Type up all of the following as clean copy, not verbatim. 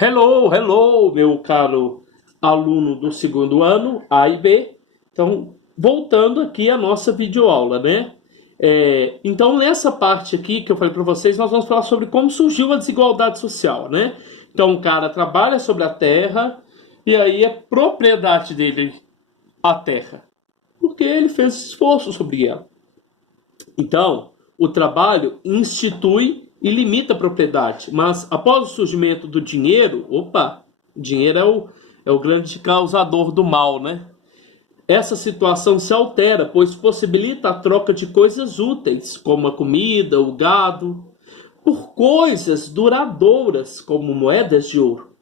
Hello, hello, meu caro aluno do segundo ano, A e B. Então, voltando aqui à nossa videoaula, né? Então, nessa parte aqui que eu falei para vocês, nós vamos falar sobre como surgiu a desigualdade social, né? Então, o cara trabalha sobre a terra e aí é propriedade dele a terra, porque ele fez esforço sobre ela. Então, o trabalho institui e limita a propriedade, mas após o surgimento do dinheiro, o dinheiro é o grande causador do mal, né? Essa situação se altera, pois possibilita a troca de coisas úteis, como a comida, o gado, por coisas duradouras, como moedas de ouro.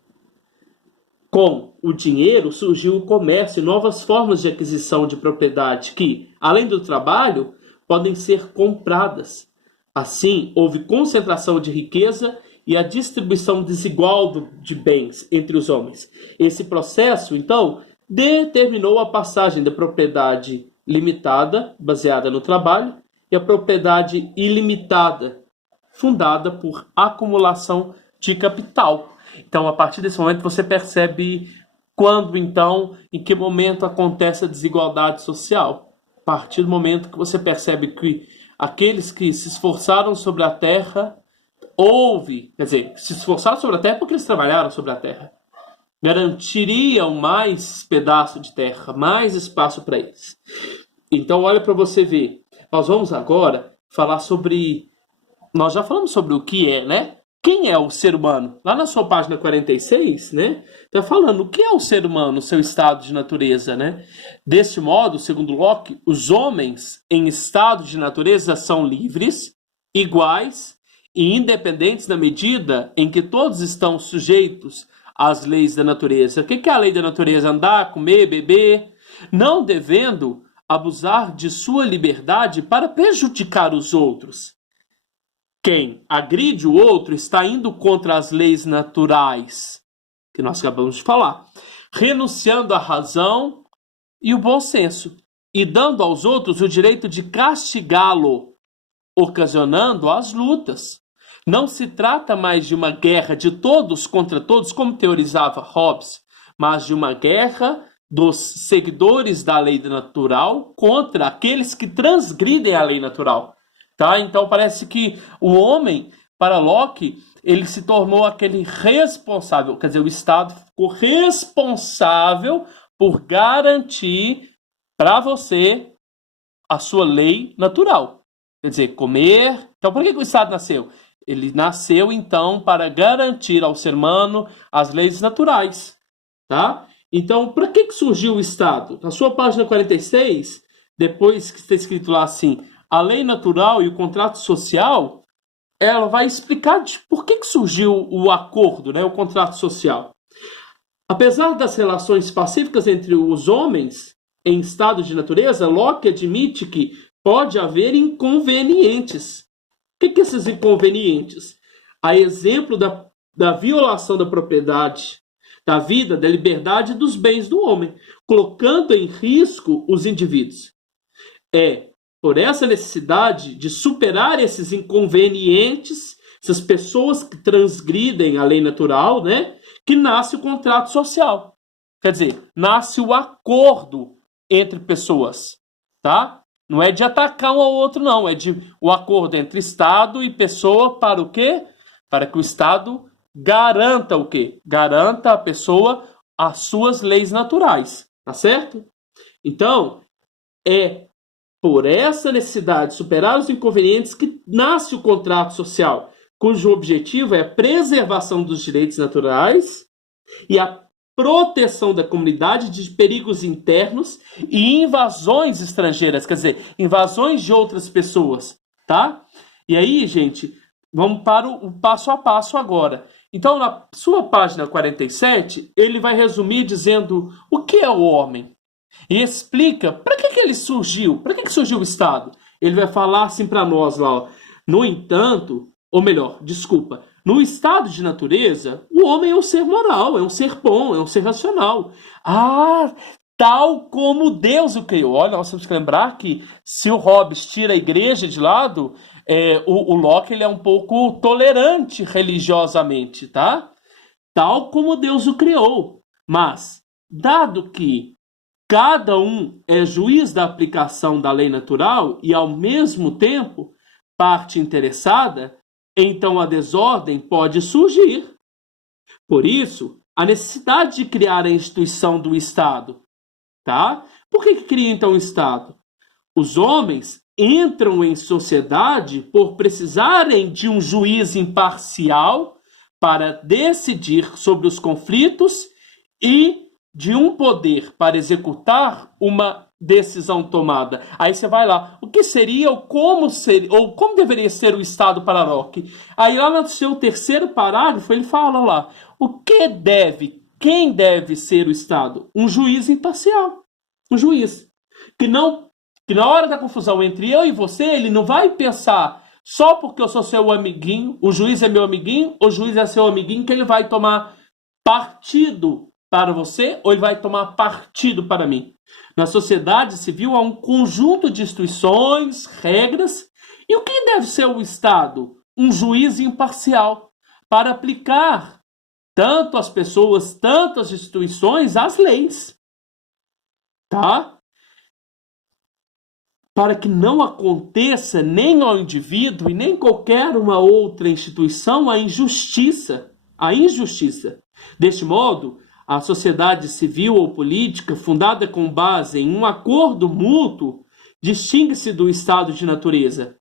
Com o dinheiro surgiu o comércio e novas formas de aquisição de propriedade que, além do trabalho, podem ser compradas. Assim, houve concentração de riqueza e a distribuição desigual de bens entre os homens. Esse processo, então, determinou a passagem da propriedade limitada, baseada no trabalho, e a propriedade ilimitada, fundada por acumulação de capital. Então, a partir desse momento, você percebe quando, então, em que momento acontece a desigualdade social. A partir do momento que você percebe que aqueles que se esforçaram sobre a terra, se esforçaram sobre a terra porque eles trabalharam sobre a terra, garantiriam mais pedaço de terra, mais espaço para eles. Então, olha para você ver. Nós vamos agora falar sobre... Nós já falamos sobre o que é, né? Quem é o ser humano? Lá na sua página 46, né? Está falando o que é o ser humano, o seu estado de natureza, né? Deste modo, segundo Locke, os homens em estado de natureza são livres, iguais e independentes na medida em que todos estão sujeitos às leis da natureza. O que é a lei da natureza? Andar, comer, beber, não devendo abusar de sua liberdade para prejudicar os outros. Quem agride o outro está indo contra as leis naturais, que nós acabamos de falar, renunciando à razão e o bom senso, e dando aos outros o direito de castigá-lo, ocasionando as lutas. Não se trata mais de uma guerra de todos contra todos, como teorizava Hobbes, mas de uma guerra dos seguidores da lei natural contra aqueles que transgridem a lei natural. Tá? Então parece que o homem, para Locke, ele se tornou aquele responsável, quer dizer, o Estado ficou responsável por garantir para você a sua lei natural. Quer dizer, comer. Então por que o Estado nasceu? Ele nasceu, então, para garantir ao ser humano as leis naturais. Tá? Então, para que surgiu o Estado? Na sua página 46, depois que está escrito lá assim... A lei natural e o contrato social, ela vai explicar por que surgiu o acordo, né, o contrato social. Apesar das relações pacíficas entre os homens em estado de natureza, Locke admite que pode haver inconvenientes. O que esses inconvenientes? A exemplo da violação da propriedade, da vida, da liberdade e dos bens do homem, colocando em risco os indivíduos. Por essa necessidade de superar esses inconvenientes, essas pessoas que transgridem a lei natural, né, que nasce o contrato social. Quer dizer, nasce o acordo entre pessoas, tá? Não é de atacar um ao outro, não. É de o acordo entre Estado e pessoa para o quê? Para que o Estado garanta o quê? Garanta a pessoa as suas leis naturais, tá certo? Então, por essa necessidade de superar os inconvenientes que nasce o contrato social, cujo objetivo é a preservação dos direitos naturais e a proteção da comunidade de perigos internos e invasões estrangeiras, quer dizer, invasões de outras pessoas, tá? E aí, gente, vamos para o passo a passo agora. Então, na sua página 47, ele vai resumir dizendo o que é o homem. E explica para que ele surgiu, para que surgiu o Estado. Ele vai falar assim para nós lá, ó. No entanto, ou melhor, desculpa, no estado de natureza, o homem é um ser moral, é um ser bom, é um ser racional. Tal como Deus o criou. Olha, nós temos que lembrar que se o Hobbes tira a igreja de lado, o Locke ele é um pouco tolerante religiosamente, tá? tal como Deus o criou. Mas, dado que cada um é juiz da aplicação da lei natural e, ao mesmo tempo, parte interessada, então a desordem pode surgir. Por isso, a necessidade de criar a instituição do Estado. Tá? Por que cria então o Estado? Os homens entram em sociedade por precisarem de um juiz imparcial para decidir sobre os conflitos e de um poder para executar uma decisão tomada. Aí você vai lá, o que seria ou como deveria ser o Estado para Locke? Aí lá no seu terceiro parágrafo ele fala lá, quem deve ser o Estado? Um juiz imparcial. Um juiz que na hora da confusão entre eu e você, ele não vai pensar só porque eu sou seu amiguinho, o juiz é meu amiguinho, o juiz é seu amiguinho, que ele vai tomar partido para você ou ele vai tomar partido para mim. Na sociedade civil há um conjunto de instituições, regras, e o que deve ser o Estado? Um juiz imparcial para aplicar tanto as pessoas, tanto as instituições, as leis. Tá? Para que não aconteça nem ao indivíduo e nem qualquer uma outra instituição a injustiça. Deste modo, a sociedade civil ou política, fundada com base em um acordo mútuo, distingue-se do estado de natureza,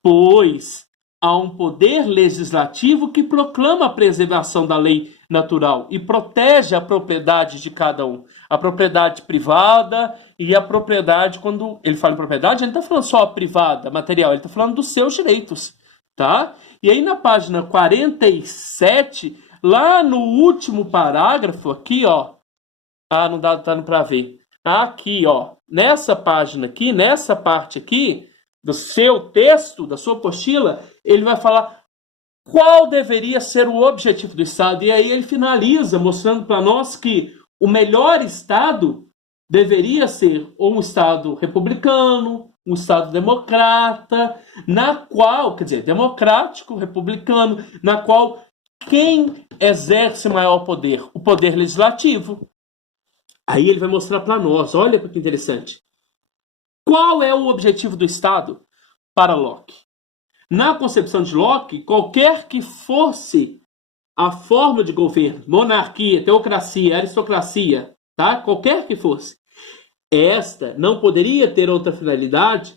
pois há um poder legislativo que proclama a preservação da lei natural e protege a propriedade de cada um. A propriedade privada e a propriedade, quando ele fala em propriedade, ele não está falando só a privada, material, ele está falando dos seus direitos, tá? E aí na página 47, lá no último parágrafo, aqui, ó, não dá para ver, aqui, ó, nessa página aqui, nessa parte aqui, do seu texto, da sua apostila, ele vai falar qual deveria ser o objetivo do Estado. E aí ele finaliza mostrando para nós que o melhor Estado deveria ser ou um Estado republicano, um Estado democrata, democrático, republicano, na qual quem exerce maior poder? O poder legislativo. Aí ele vai mostrar para nós, olha que interessante. Qual é o objetivo do Estado para Locke? Na concepção de Locke, qualquer que fosse a forma de governo, monarquia, teocracia, aristocracia, tá? Qualquer que fosse, esta não poderia ter outra finalidade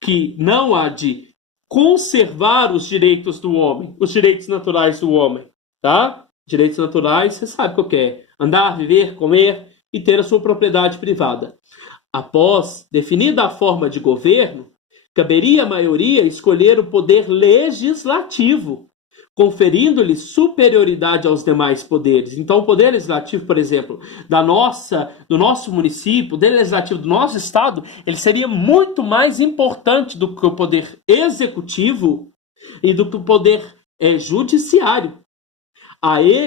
que não a de conservar os direitos do homem, os direitos naturais do homem, tá? Direitos naturais, você sabe o que é: andar, viver, comer e ter a sua propriedade privada. Após definida a forma de governo, caberia à maioria escolher o poder legislativo, conferindo-lhe superioridade aos demais poderes. Então, o poder legislativo, por exemplo, do nosso município, o poder legislativo do nosso estado, ele seria muito mais importante do que o poder executivo e do que o poder judiciário. A ele